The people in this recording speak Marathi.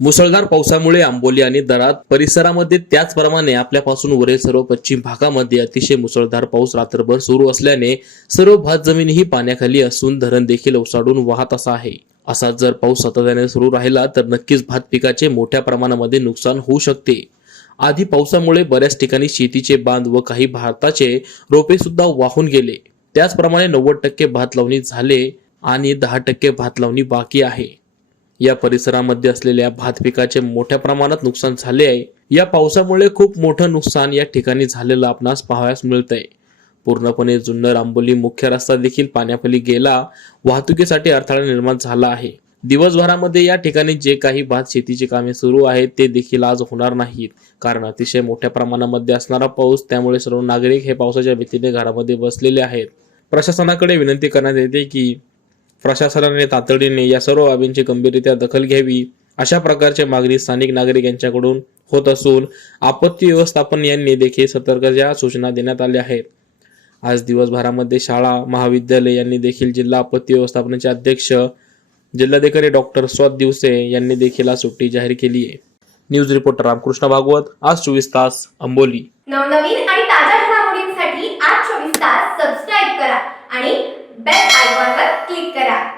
मुसळधार पावसामुळे आंबोली आणि दरात परिसरामध्ये त्याचप्रमाणे आपल्यापासून वरील सर्व पश्चिम भागामध्ये अतिशय मुसळधार पाऊस रात्रभर सुरू असल्याने सर्व भात जमीनही पाण्याखाली असून धरण देखील ओसाडून वाहत असा आहे. असा जर पाऊस सातत्याने सुरू राहिला तर नक्कीच भात पिकाचे मोठ्या प्रमाणामध्ये नुकसान होऊ शकते. आधी पावसामुळे बऱ्याच ठिकाणी शेतीचे बांध व काही भाताचे रोपे सुद्धा वाहून गेले. त्याचप्रमाणे नव्वद टक्के भात लावणी झाले आणि दहा टक्के भात लावणी बाकी आहे. या परिसरामध्ये असलेल्या भात पिकाचे मोठ्या प्रमाणात नुकसान झाले आहे. या पावसामुळे खूप मोठं नुकसान या ठिकाणी झालेलं आपणास पाहावयास आहे पूर्णपणे जुन्नर आंबोली मुख्य रस्ता देखील पाण्याखाली गेला. वाहतुकीसाठी अडथळा निर्माण झाला आहे. दिवसभरामध्ये या ठिकाणी जे काही भात शेतीची कामे सुरू आहेत ते देखील आज होणार नाहीत. कारण अतिशय मोठ्या प्रमाणामध्ये असणारा पाऊस त्यामुळे सर्व नागरिक हे पावसाच्या भीतीने घरामध्ये बसलेले आहेत. प्रशासनाकडे विनंती करण्यात येते की प्रशासनाने तातडीने या सर्व बाबींची गंभीररित्या दखल घ्यावी. अशा प्रकारची मागणी स्थानिक नागरिक यांच्याकडून होत असून आपत्ती व्यवस्थापन यांनी देखील सतर्कच्या सूचना देण्यात आल्या आहेत. आज दिवसभरामध्ये शाळा महाविद्यालय यांनी देखील जिल्हा आपत्ती व्यवस्थापनाचे अध्यक्ष जिल्हाधिकारी डॉक्टर स्वात दिवसे यांनी देखील आज सुट्टी जाहीर केली आहे. न्यूज रिपोर्टर रामकृष्ण भागवत आज चोवीस तास अंबोली. नवनवीन आणि ताज्या घडामोडींसाठी आज चोवीस तास सबस्क्राईब करा आणि बेल आयकॉन क्लिक करा.